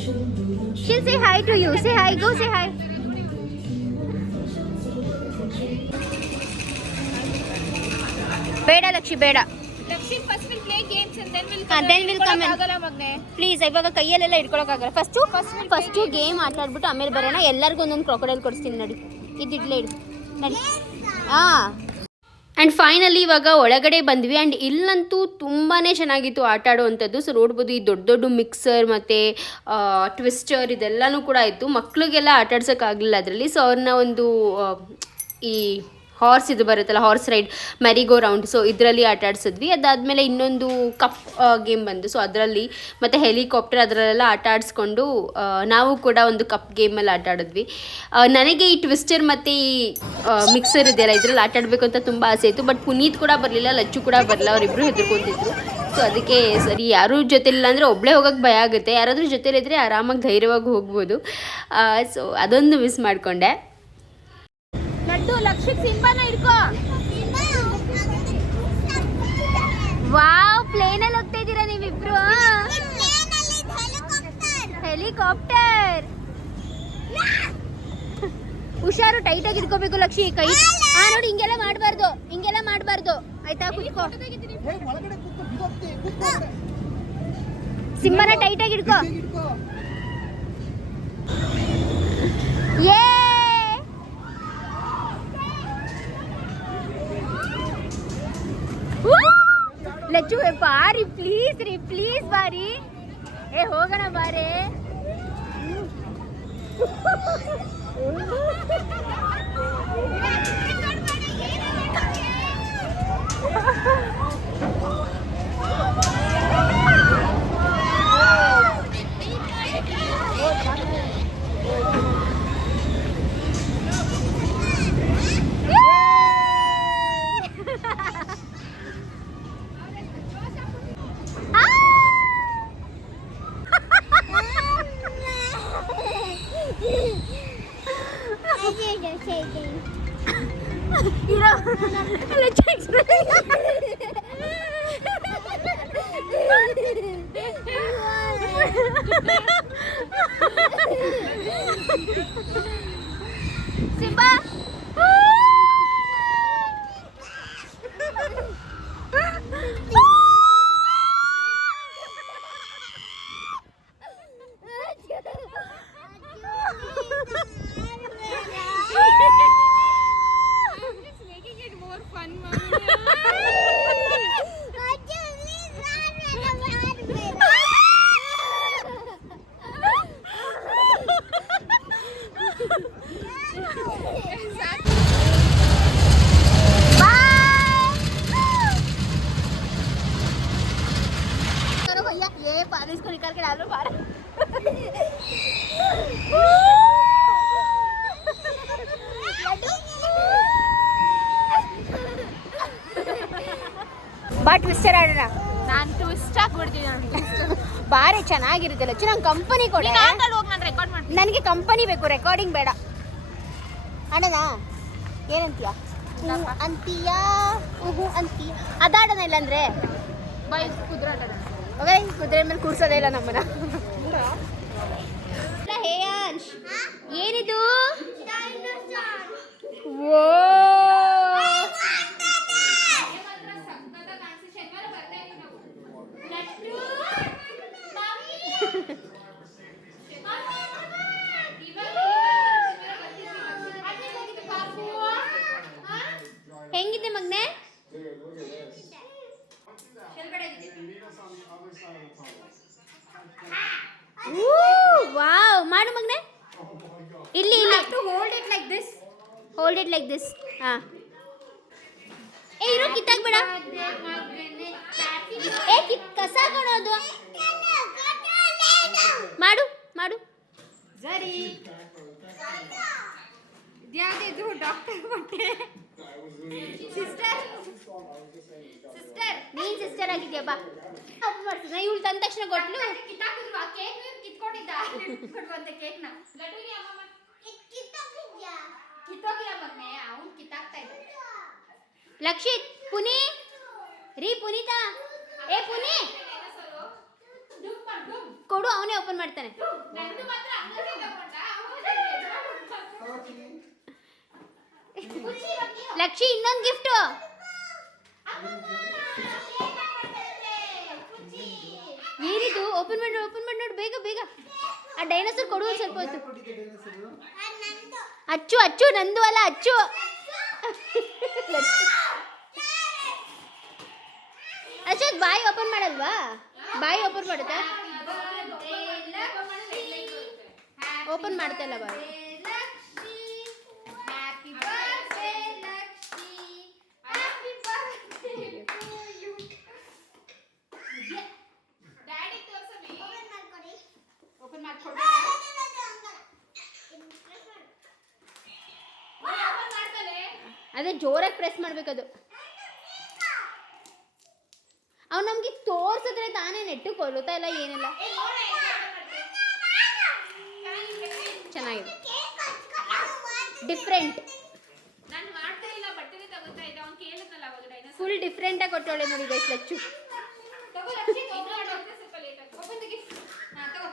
She'll say hi to you. Say hi, go say hi. ಬೇಡ ಲಕ್ಷಿ, ಬೇಡ. Lakshi, first we'll play games and then we'll come in. Please, ಇವಾಗ ಕೈಯಲ್ಲೆಲ್ಲ ಇಟ್ಕೊಳಕ್ಕಾಗಲ್ಲ. First game ಆಟ ಆಡ್ಬಿಟ್ಟು ಆಮೇಲೆ ಬರೋಣ. ಎಲ್ಲರಿಗೂ ಒಂದೊಂದು crocodile ಕೊಡಿಸ್ತೀನಿ ನೋಡಿ. ಇದಿಡ್ಲೇ ಇಡು ನಡಿ. ಆ್ಯಂಡ್ ಫೈನಲಿ ಇವಾಗ ಒಳಗಡೆ ಬಂದ್ವಿ. ಆ್ಯಂಡ್ ಇಲ್ಲಂತೂ ತುಂಬಾ ಚೆನ್ನಾಗಿತ್ತು ಆಟ ಆಡುವಂಥದ್ದು. ಸೊ ನೋಡ್ಬೋದು, ಈ ದೊಡ್ಡ ದೊಡ್ಡ ಮಿಕ್ಸರ್ ಮತ್ತು ಟ್ವಿಸ್ಟರ್ ಇದೆಲ್ಲನೂ ಕೂಡ ಇತ್ತು. ಮಕ್ಕಳಿಗೆಲ್ಲ ಆಟ ಆಡ್ಸೋಕ್ಕಾಗಲಿಲ್ಲ ಅದರಲ್ಲಿ. ಸೊ ಅವ್ರನ್ನ ಒಂದು ಈ ಹಾರ್ಸ್ ಇದು ಬರುತ್ತಲ್ಲ, ಹಾರ್ಸ್ ರೈಡ್, ಮೆರಿಗೋ ರೌಂಡ್, ಸೊ ಇದರಲ್ಲಿ ಆಟ ಆಡಿಸಿದ್ವಿ. ಅದಾದಮೇಲೆ ಇನ್ನೊಂದು ಕಪ್ ಗೇಮ್ ಬಂದು, ಸೊ ಅದರಲ್ಲಿ ಮತ್ತು ಹೆಲಿಕಾಪ್ಟರ್ ಅದರಲ್ಲೆಲ್ಲ ಆಟ ಆಡಿಸ್ಕೊಂಡು ನಾವು ಕೂಡ ಒಂದು ಕಪ್ ಗೇಮಲ್ಲಿ ಆಟ ಆಡಿದ್ವಿ. ನನಗೆ ಈ ಟ್ವಿಸ್ಟರ್ ಮತ್ತು ಈ ಮಿಕ್ಸರ್ ಇದೆಯಲ್ಲ, ಇದರಲ್ಲಿ ಆಟ ಆಡಬೇಕು ಅಂತ ತುಂಬ ಆಸೆ ಇತ್ತು. ಬಟ್ ಪುನೀತ್ ಕೂಡ ಬರಲಿಲ್ಲ, ಲಚ್ಚು ಕೂಡ ಬರಲಿಲ್ಲ, ಅವರಿಬ್ಬರು ಹೆದರ್ಕೊತಿದ್ರು. ಸೊ ಅದಕ್ಕೆ ಸರಿ, ಯಾರೂ ಜೊತೆಲಿಲ್ಲ ಅಂದರೆ ಒಬ್ಬಳೇ ಹೋಗೋಕ್ಕೆ ಭಯ ಆಗುತ್ತೆ. ಯಾರಾದರೂ ಜೊತೆಲಿದ್ದರೆ ಆರಾಮಾಗಿ ಧೈರ್ಯವಾಗಿ ಹೋಗ್ಬೋದು. ಸೊ ಅದೊಂದು ಮಿಸ್ ಮಾಡಿಕೊಂಡೆ. ಲಡ್ಡು, ಲಕ್ಷಿತ್ ಸಿಂಬಾನ ಹಿಡ್ಕೋ. ವಾವ್, ಪ್ಲೇನಲ್ಲಿ ಹೋಗ್ತಾ ಇದ್ದೀರಾ ನೀವಿಬ್ರು. ಹೆಲಿಕಾಪ್ಟರ್. ಹುಷಾರು, ಟೈಟಾಗಿ ಹಿಡ್ಕೋಬೇಕು ಲಕ್ಷಿ. ಕೈ ನೋಡಿ, ಹಿಂಗೆಲ್ಲ ಮಾಡಬಾರ್ದು ಆಯ್ತಾ. ಕುತ್ಕೋ, ಸಿಂಬಾನ ಟೈಟಾಗಿ ಹಿಡ್ಕೋ. ಲಚ್ಚು ಬಾರಿ, ಪ್ಲೀಸ್ ಬಾರಿ. ಹೋಗೋಣ ಬಾರೆ. Simba. इसको निकाल के डालो बाहर ಬಾ ಟ್ವಿಸ್ಟರ್ ಆಡೋಣ. ನಾನು ಟ್ವಿಸ್ಟ್ ಆಗ್ಬಿಡ್ತೀನಿ ನೋಡಿ. ಬಾರಿ ಚೆನ್ನಾಗಿರುತ್ತೆ ಲಚ್ಚು. ನಂಗೆ ಕಂಪನಿ ಕೊಡಿ. ಹೋಗಿ ನಾನು ರೆಕಾರ್ಡ್ ಮಾಡ್ತೀನಿ. ನನಗೆ ಕಂಪನಿ ಬೇಕು, ರೆಕಾರ್ಡಿಂಗ್ ಬೇಡ. ಅಣ್ಣನಾ ಏನಂತೀಯ? ಅಂತೀಯಾ ಅಂತೀಯ ಅದಾಡೋಣ. ಇಲ್ಲಾಂದ್ರೆ ಬೈ ಕುದುರಾಟ ಕುದುರೆ ಮೇಲೆ ಕೂರ್ಸೋದೇ ಇಲ್ಲ ನಮ್ಮನ್ನ. ಹೇ ಅಂಶ್, ಏನಿದು? ಓ ಹೆಂಗಿದೆ ಮಗ್ನೆ? ವಾವ್, ಮಾಡು ಮಗ್ನೆ. ಇಲ್ಲಿ ಇಲ್ಲಿ hold it like this. Hold it like this. ಹಾ, ಏ ಇರೋ ಕಿತ್ತಾಕ್ಬೇಡ. ಏ ಕಸ ಕೊಡೋದು. ಮಾಡು ಮಾಡು. ಸರಿ ಇದ್ಯಾವುದು ಡಾಕ್ಟರ್ ಕೊಟ್ಟೆ. ಸಿಸ್ಟರ್ ನೀನ್ ಸಿಸ್ಟರ್ ಆಗಿದ್ಯಾ? ಬಾ ಮಾಡ್ತೀನಿ. ಇವಳು ತಂದ ತಕ್ಷಣ ಕೊಟ್ಲು. ಕಿತ್ತಾಕಿದ್ರು. ಆ ಕೇಕ್ ಕಿತ್ಕೊಂಡಿದ್ದ. ಕೊಡುವಂತೆ ಕೇಕ್ನ ಲಡ್ಡುಗೆ ಅಮ್ಮಮ್ಮ ಕಿತ್ತೋಗಿಲ್ಲ ಮೊನ್ನೆ. ಅವ್ನು ಕಿತ್ತಾಕ್ತಾ ಇದ್ದ. ಲಕ್ಷಿತ್, ಪುನಿ ರೀ ಪುನೀತಾ, ಏ ಪುನಿ ಕೊಡು, ಅವನೇ ಓಪನ್ ಮಾಡ್ತಾನೆ. ನಂದು ಮಾತ್ರ ಅಂಗಡಿ ತಗೊಂಡ. ಲಕ್ಷಿ, ಇನ್ನೊಂದು ಗಿಫ್ಟ್. ಏನಿದು? ಓಪನ್ ಮಾಡಿ ಓಪನ್ ಮಾಡಿ ನೋಡು, ಬೇಗ ಬೇಗ. ಆ ಡೈನೋಸರ್ ಕೊಡು ಸ್ವಲ್ಪ ಹೊತ್ತು. ಅಚ್ಚು ಅಚ್ಚು, ನಂದು ಅಲ್ಲ ಅಚ್ಚು. ಅಚ್ಚು ಬಾಯಿ ಓಪನ್ ಮಾಡಲ್ವಾ? ಬಾಯಿ ಓಪನ್ ಮಾಡುತ್ತಾ? ಓಪನ್ ಮಾಡ್ತಾ ಇಲ್ಲ ಬಾಯಿ. ಅದೇ ಜೋರಾಗಿ ಪ್ರೆಸ್ ಮಾಡ್ಬೇಕದು. ಅವ್ನು ನಮ್ಗೆ ತೋರ್ಸಿದ್ರೆ ತಾನೇ ನೆಟ್ಟು ಕೊಲ್ಲುತ್ತಾ ಇಲ್ಲ ಏನಿಲ್ಲ. ಚೆನ್ನಾಗಿದೆ, ಡಿಫ್ರೆಂಟ್. ನಾನು ಮಾಡ್ತಾ ಇಲ್ಲ, ಬಟ್ಟೆನೇ ತಗೋತಾ ಇದ್ದೆ. ಅವ್ನು ಕೇಳಿದ್ನಲ್ಲ ಅವಾಗ ಡೈನೋಸರ್. ಫುಲ್ ಡಿಫ್ರೆಂಟ್ ಆಗಿ ಕೊಟ್ಟವಳೆ ನೋಡಿ ಗೈಸ್ ಲಚ್ಚು. ತಗೋ ಲಕ್ಷಿ, ಇನ್ನೂ ಆಡೋಕೆ ಸ್ವಲ್ಪ ಲೇಟ್ ಆಗಿ. Open the gift. ಹಾ ತಗೋ.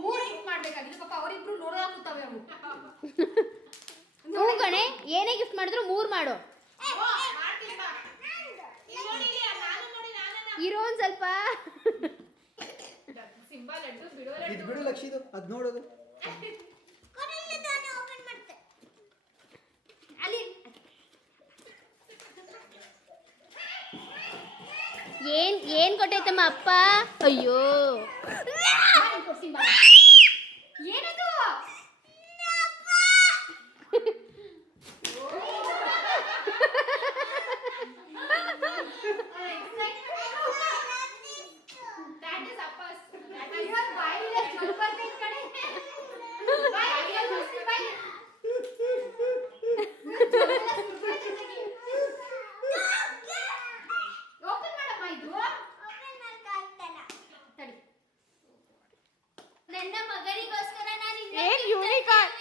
3 ಗಿಫ್ಟ್ ಮಾಡ್ಬೇಕಾಗಿದೆ ಪಾಪ. ಅವರಿಬ್ರು ನೋಡೋಕೆ ಕೂತಾವೆ ಅವು. ಹ್ಞೂ ಕಣೆ, ಏನೇ ಗಿಫ್ಟ್ ಮಾಡಿದ್ರು 3 ಮಾಡು. ಇರೋ ಒಂದು ಸ್ವಲ್ಪ. ಸಿಂಬಾ ಲಡ್ಡು ಬಿಡೋ ಇದು ಲಡ್ಡು. ಬಿಡು ಲಕ್ಷಿದು, ಅದು ನೋಡೋದು. ಅಲ್ಲಿ ಏನ್ ಕೊಟ್ಟೈತಮ್ಮ ಅಪ್ಪ? ಅಯ್ಯೋ ಸಿಂಬಾ ಏನದು? That is Appa's. That is your bile is super big kade. Bile is super bile. Open ಮಾಡಮ್ಮ ಇದು. ತಡಿ. ನನ್ನ ಮಗನಿಗೋಸ್ಕರ ನಾನು ಏನ್ ಯೂನಿಕಾರ್ನ್?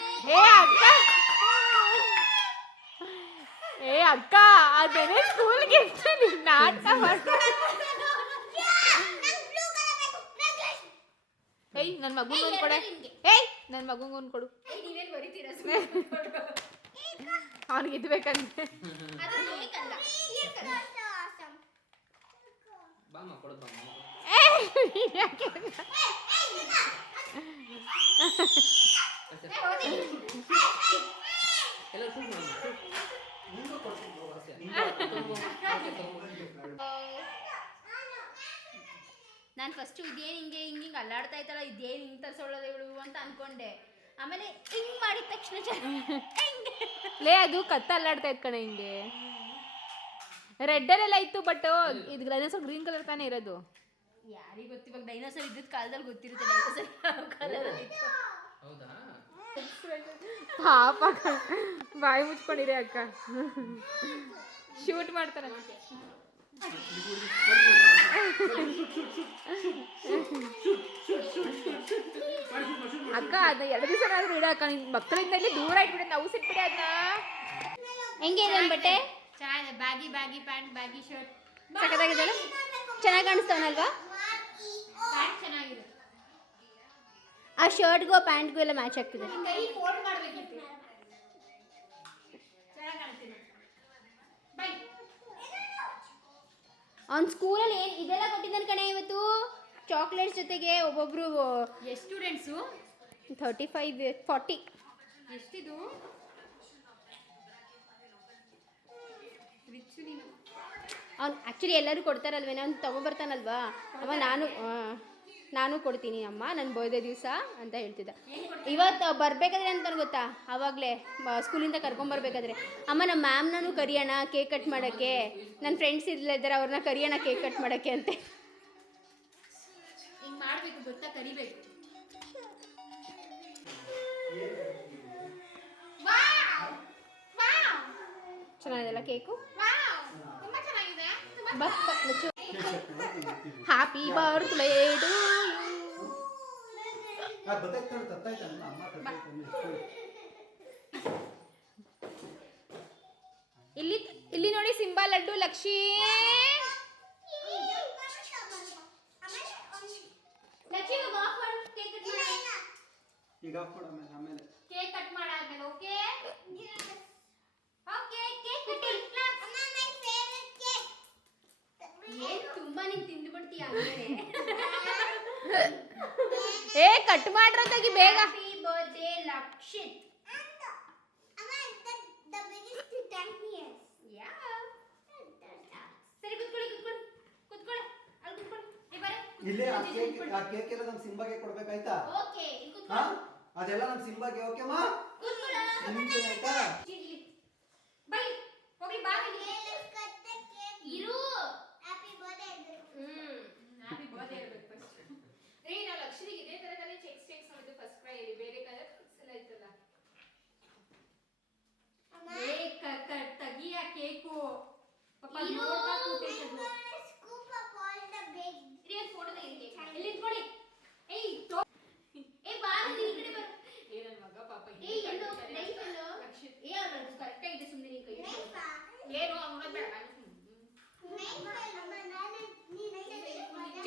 ಏ ಅಕ್ಕ ಅದೇನೇ ಸ್ಕೂಲ್ ಗಿಫ್ಟ್. ನೀನು ನಾಟಕ ಮಾಡ್ತಾರೆ. ಏಯ್ ನನ್ನ ಮಗುಂಗೊಂದು ಕೊಡೆ. ಏಯ್ ನನ್ನ ಮಗುಂಗೊಂದು ಕೊಡು. ನೀವೇನು ಬರೀತೀರಾ? ಅವನಿಗೆ ಇದು ಬೇಕಂತೆ. ಅದು ಬೇಕಲ್ಲ. ಬಾಮ ಕೊಡು ಬಾಮ. ಎಲ್ಲ ಶೂಟ್ ಮಾಡು. ನಿಂಗೂ ಕೊಡ್ತೀನಿ ಅಷ್ಟೇ. ನಾನು ಫಸ್ಟು ಇದೇನು ಹಿಂಗೆ ಹಿಂಗೆ ಅಲ್ಲಾಡ್ತಾ ಇತ್ತಲ್ಲ, ಇದೇನು ಹಿಂಗೆ ತರಿಸೋಳೋದು ಇವಳು ಅಂತ ಅನ್ಕೊಂಡೆ. ಆಮೇಲೆ ಹಿಂಗೆ ಮಾಡಿದ ತಕ್ಷಣ ಲೇ ಅದು ಕತ್ತ ಅಲ್ಲಾಡ್ತಾ ಇತ್ತು ಕಣೆ ಹಿಂಗೆ. ರೆಡ್ಡಲ್ಲೆಲ್ಲ ಇತ್ತು, ಬಟ್ ಇದು ಗ್ರೀನ್ ಕಲರ್ ತಾನೇ ಇರೋದು. ಯಾರಿಗೆ ಗೊತ್ತು, ಇವಾಗ ಡೈನೋಸರ್ ಇದ್ದಿದ್ದ ಕಾಲದಲ್ಲಿ ಗೊತ್ತಿರುತ್ತೆ ಡೈನೋಸರ್ ಯಾವ ಕಾಲದಲ್ಲಿ ಹೌದಾ? ಪಾಪ ಬಾಯಿ ಮುಚ್ಕೊಂಡಿರಿ ಅಕ್ಕ. ಶೂಟ್ ಮಾಡ್ತಾರ ಅಕ್ಕ. ಅದನ್ನ 2 ದಿವಸ ಆದ್ರೂ ಇಡಕ್ಕ. ನಿನ್ ಮಕ್ಕಳಿಂದ ಇಲ್ಲಿ ದೂರ ಇಟ್ಬಿಡಿ, ನಾವು ಸಿಟ್ಬಿಡಿ ಅದನ್ನ. ಹೆಂಗೆ ಇದೆ ಬಟ್ಟೆ? ಚೆನ್ನಾಗಿದೆ. Baggy baggy pant, baggy shirt ಸಖತ್ತಾಗಿದೆಲ್ಲ, ಚೆನ್ನಾಗಿ ಕಾಣಿಸ್ತಾವನಲ್ವಾ? ಪ್ಯಾಂಟ್ ಚೆನ್ನಾಗಿದೆ. ಆ ಶರ್ಟ್ಗೂ ಪ್ಯಾಂಟ್ಗೂ ಎಲ್ಲ ಮ್ಯಾಚ್ ಆಗ್ತಿದೆ. ಕೈ ಫೋಲ್ಡ್ ಮಾಡ್ಬೇಕಿತ್ತು. ಚೆನ್ನಾಗಿ ಕಾಣ್ತೀನಿ. ಬೈ. ಅವ್ನ ಸ್ಕೂಲಲ್ಲಿ ಏನು ಇದೆಲ್ಲ ಕೊಟ್ಟಿದ್ದಾನೆ ಕಣೆ ಇವತ್ತು, ಚಾಕ್ಲೇಟ್ಸ್ ಜೊತೆಗೆ ಒಬ್ಬೊಬ್ರು. ಎಷ್ಟು ಸ್ಟೂಡೆಂಟ್ಸು? 35 40. ಎಷ್ಟಿದು? ರಿಚ್ ನೀನು. ಅವ್ನು ಆ್ಯಕ್ಚುಲಿ ಎಲ್ಲರೂ ಕೊಡ್ತಾರಲ್ವೇನೋ, ಅವ್ನು ತೊಗೊಬರ್ತಾನಲ್ವಾ ಅವ. ನಾನು ಕೊಡ್ತೀನಿ ಅಮ್ಮ ನನ್ನ ಬರ್ಡೇ ದಿವಸ ಅಂತ ಹೇಳ್ತಿದ್ದ. ಇವತ್ತು ಬರಬೇಕಾದ್ರೆ ಅಂತ ಗೊತ್ತಾ, ಆವಾಗಲೇ ಸ್ಕೂಲಿಂದ ಕರ್ಕೊಂಬರ್ಬೇಕಾದ್ರೆ, ಅಮ್ಮ ನಮ್ಮ ಮ್ಯಾಮ್ನೂ ಕರಿಯೋಣ ಕೇಕ್ ಕಟ್ ಮಾಡೋಕ್ಕೆ, ನನ್ನ ಫ್ರೆಂಡ್ಸ್ ಇದ್ದಾರೆ ಅವ್ರನ್ನ ಕರಿಯೋಣ ಕೇಕ್ ಕಟ್ ಮಾಡೋಕ್ಕೆ ಅಂತೆ. ಹಿಂಗೆ ಮಾಡಬೇಕು ಗೊತ್ತಾ, ಕರಿಬೇಕು. ಚೆನ್ನಾಗಿದೆಲ್ಲ ಕೇಕು. ತುಂಬ ಚೆನ್ನಾಗಿದೆ. ಹ್ಯಾಪಿ ಬರ್ತ್ಡೇ ಟು ಇಲ್ಲಿ ಇಲ್ಲಿ ನೋಡಿ, ಸಿಂಬಾ ಲಡ್ಡು ಲಕ್ಷಿ. ಕೇಕ್ ಕಟ್ ಮಾಡಾದ್ಮೇಲೆ ಓಕೆ. Okay cake cut. ಏನು ತುಂಬ ನೀನು ತಿಂದುಬಿಡ್ತೀಯ ಆಮೇಲೆ. ಏ ಕಟ್ ಮಾಡ್ರಂತಾಗಿ ಬೇಗ. Happy birthday Lakshith. ಸರಿ ಕುತ್ಕೊಳ್ಳಿ ಕುತ್ಕೊಳ್ಳಿ ಅಲ್ಲಿ ಕುತ್ಕೊಳ್ಳಿ. ಇಲ್ಲೇ ಆ ಕೇಕ್ ಎಲ್ಲ ನಮ್ ಸಿಂಬಾಗೆ ಕೊಡ್ಬೇಕಾಯ್ತಾ? ಓಕೆ ಹಾ, ಅದೆಲ್ಲ ನಮ್ ಸಿಂಬಾಗೆ ಓಕೆಮಾ? ನಿಮ್ಗೆ ಆಯ್ತಾ? ಬೈ ಹೋಗಿ ಬಾ ಇರು. ಹ್ಯಾಪಿ ಬರ್ತ್ಡೇ ಇರಬೇಕು ಫಸ್ಟ್. ರೀ ನಾವು ಲಕ್ಷ್ಮಿಗೆ ಇದೇ ತರದಲ್ಲಿ ಚೆಕ್ಸ್ ಮಾಡಿದ್ದು ಫಸ್ಟ್ ಕ್ರೈ. ಬೇರೆ ಕಲರ್ ಫಿಕ್ಸ್ ಎಲ್ಲ ಇತ್ತಲ್ಲ. ತಗಿಯ ಕೇಕು ಪಾಪ ನೋಡ್ತಾ ಕೂತೈತದು. ಫೋಟೋ ತೆಗಿಲಿಕ್ಕೆ ಎಲ್ಲಿ ಇಟ್ಕೊಳ್ಳಿ. ಏಯ್ ಏ ಬಾರ ಈ ಕಡೆ ಬರು. ಏ ನನ್ನ ಮಗ ಪಾಪ ಏಯ್ ಎಲ್ಲೋ ಲೈಫ್ ಎಲ್ಲೋ ಲಕ್ಷಿತ್. ಏ ಅದು ಕರೆಕ್ಟ್ ಆಗಿದೆ, ಸುಮ್ಮನೆ ನೀನು ಕೈ ಏನು ಅನ್ನೋದು ಬೇಡ.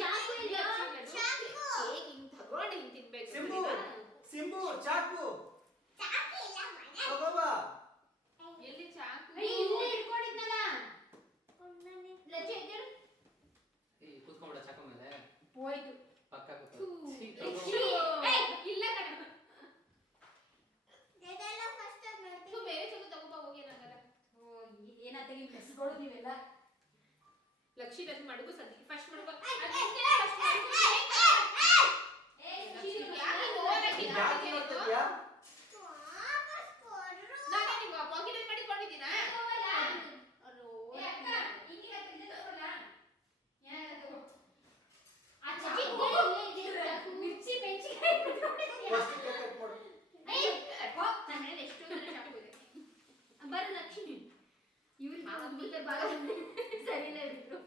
ಚಾಕು ಇಲ್ಲ. ಕೇಕ್ ಹಿಂಗ್ ತಗೊಂಡು ಹಿಂಗ್ ತಿನ್ಬೇಕು. ಸಿಂಬು ಚಾಕು ತಗೋಬಾ. ಎಲ್ಲಿ ಚಾಕು? ಅಯ್ಯ ಇಲ್ಲೇ ಇಟ್ಕೊಂಡಿದ್ನಲ್ಲ. ಲಜ್ಜೆ ಎದ್ದೇಳು. ಕೂತ್ಕೊಂಡ್ಬಿಡ ಚಾಕು ಮೇಲೆ. ಹೋಯ್ತು. ಪಕ್ಕ ಥೂ. ಇಲ್ಲ ಕಣ. ಬೇರೆ ಚಗು ತಗೋಬಾ ಹೋಗಿ ಏನಾಗಲ್ಲ. ಏನಾತ ಇಲ್ಲಿ ಮೆಸ್ಗಳು ನೀವೆಲ್ಲ. ಲಕ್ಷಿ ಟಚ್ ಮಾಡುಗು ಸದ್ಯಕ್ಕೆ ಫಸ್ಟ್ ಮಾಡುವ. ಬರ ಲಕ್ಷ್ಮಿ ಇವ್ರು ಸರಿ ಇಲ್ಲ ಇದ್ರು.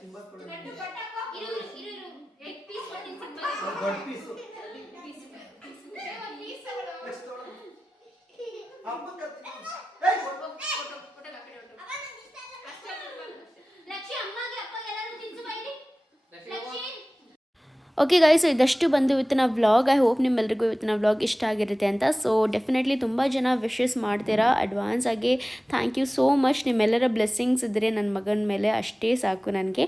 ಸಿಂಬಾ ಕೊಡು. ಇರು ಎಗ್ ಪೀಸ್ ಕೊಡ್ತೀನಿ ಸಿಂಬಲ್ ಅದು ದೊಡ್ಡ ಪೀಸು. ಪೀಸ್ ಎಷ್ಟು ತೊಗೊಳೋದು? ಅಪ್ಪನ್ ಕತ್ತಿ. ಏಯ್, ಲಕ್ಷಿ ಅಮ್ಮಗೆ ಅಪ್ಪಗೆ ಎಲ್ಲರೂ ತಿನ್ಸು ಬೈಲಿ ಲಕ್ಷಿ. ಓಕೆ ಗೈಸ್, ಇದಷ್ಟು ಬಂದು ಇವತ್ತಿನ ವ್ಲಾಗ್. ಐ ಹೋಪ್ ನಿಮ್ಮೆಲ್ಲರಿಗೂ ಇವತ್ತಿನ ವ್ಲಾಗ್ ಇಷ್ಟ ಆಗಿರುತ್ತೆ ಅಂತ. ಸೊ ಡೆಫಿನೆಟ್ಲಿ ತುಂಬ ಜನ ವಿಶಸ್ ಮಾಡ್ತೀರಾ ಅಡ್ವಾನ್ಸ್ ಆಗಿ. Thank you so much. ನಿಮ್ಮೆಲ್ಲರ ಬ್ಲೆಸ್ಸಿಂಗ್ಸ್ ಇದ್ದರೆ ನನ್ನ ಮಗನ ಮೇಲೆ ಅಷ್ಟೇ ಸಾಕು ನನಗೆ.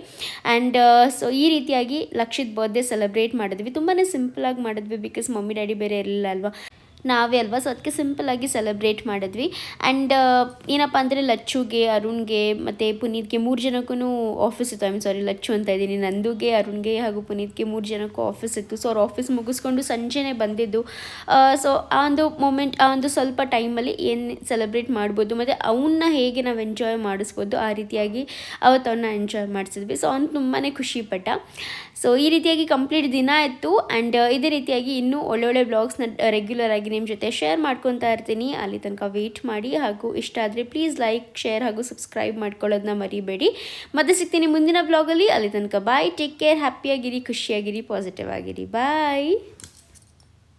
ಆ್ಯಂಡ್ ಸೊ ಈ ರೀತಿಯಾಗಿ ಲಕ್ಷಿತ್ ಬರ್ತ್ಡೇ ಸೆಲೆಬ್ರೇಟ್ ಮಾಡಿದ್ವಿ. ತುಂಬಾ ಸಿಂಪಲಾಗಿ ಮಾಡಿದ್ವಿ, ಬಿಕಾಸ್ ಮಮ್ಮಿ ಡ್ಯಾಡಿ ಬೇರೆ ಇರಲಿಲ್ಲ ಅಲ್ವಾ, ನಾವೇ ಅಲ್ವಾ. ಸೊ ಅದಕ್ಕೆ ಸಿಂಪಲಾಗಿ ಸೆಲೆಬ್ರೇಟ್ ಮಾಡಿದ್ವಿ. ಆ್ಯಂಡ್ ಏನಪ್ಪ ಅಂದರೆ ಲಚ್ಚುಗೆ, ಅರುಣ್ಗೆ ಮತ್ತು ಪುನೀತ್ಗೆ 3 ಜನಕ್ಕೂ ಆಫೀಸ್ ಇತ್ತು. ಲಚ್ಚು ಅಂತ ಇದ್ದೀನಿ, ನಂದುಗೆ, ಅರುಣ್ಗೆ ಹಾಗೂ ಪುನೀತ್ಗೆ 3 ಜನಕ್ಕೂ ಆಫೀಸ್ ಇತ್ತು. ಸೊ ಅವ್ರು ಆಫೀಸ್ ಮುಗಿಸ್ಕೊಂಡು ಸಂಜೆನೇ ಬಂದಿದ್ದು. ಸೊ ಆ ಒಂದು ಮೂಮೆಂಟ್, ಆ ಒಂದು ಸ್ವಲ್ಪ ಟೈಮಲ್ಲಿ ಏನು ಸೆಲೆಬ್ರೇಟ್ ಮಾಡ್ಬೋದು ಮತ್ತು ಅವನ್ನ ಹೇಗೆ ನಾವು ಎಂಜಾಯ್ ಮಾಡಿಸ್ಬೋದು, ಆ ರೀತಿಯಾಗಿ ಅವತ್ತು ಅವನ್ನ ಎಂಜಾಯ್ ಮಾಡಿಸಿದ್ವಿ. ಸೊ ಅವ್ನು ತುಂಬಾ ಖುಷಿಪಟ್ಟ. ಸೊ ಈ ರೀತಿಯಾಗಿ ಕಂಪ್ಲೀಟ್ ದಿನ ಇತ್ತು. ಆ್ಯಂಡ್ ಇದೇ ರೀತಿಯಾಗಿ ಇನ್ನೂ ಒಳ್ಳೊಳ್ಳೆ ಬ್ಲಾಗ್ಸ್ನ ರೆಗ್ಯುಲರ್ ಆಗಿ ನಿಮ್ಮ ಜೊತೆ ಶೇರ್ ಮಾಡ್ಕೊತಾ ಇರ್ತೀನಿ. ಅಲ್ಲಿ ತನಕ ವೆಯ್ಟ್ ಮಾಡಿ. ಹಾಗೂ ಇಷ್ಟ ಆದರೆ ಪ್ಲೀಸ್ ಲೈಕ್, ಶೇರ್ ಹಾಗೂ ಸಬ್ಸ್ಕ್ರೈಬ್ ಮಾಡ್ಕೊಳ್ಳೋದನ್ನ ಮರಿಬೇಡಿ. ಮತ್ತೆ ಸಿಗ್ತೀನಿ ಮುಂದಿನ ಬ್ಲಾಗಲ್ಲಿ. ಅಲ್ಲಿ ತನಕ ಬಾಯ್, ಟೇಕ್ ಕೇರ್, ಹ್ಯಾಪಿಯಾಗಿರಿ, ಖುಷಿಯಾಗಿರಿ, ಪಾಸಿಟಿವ್ ಆಗಿರಿ. ಬಾಯ್.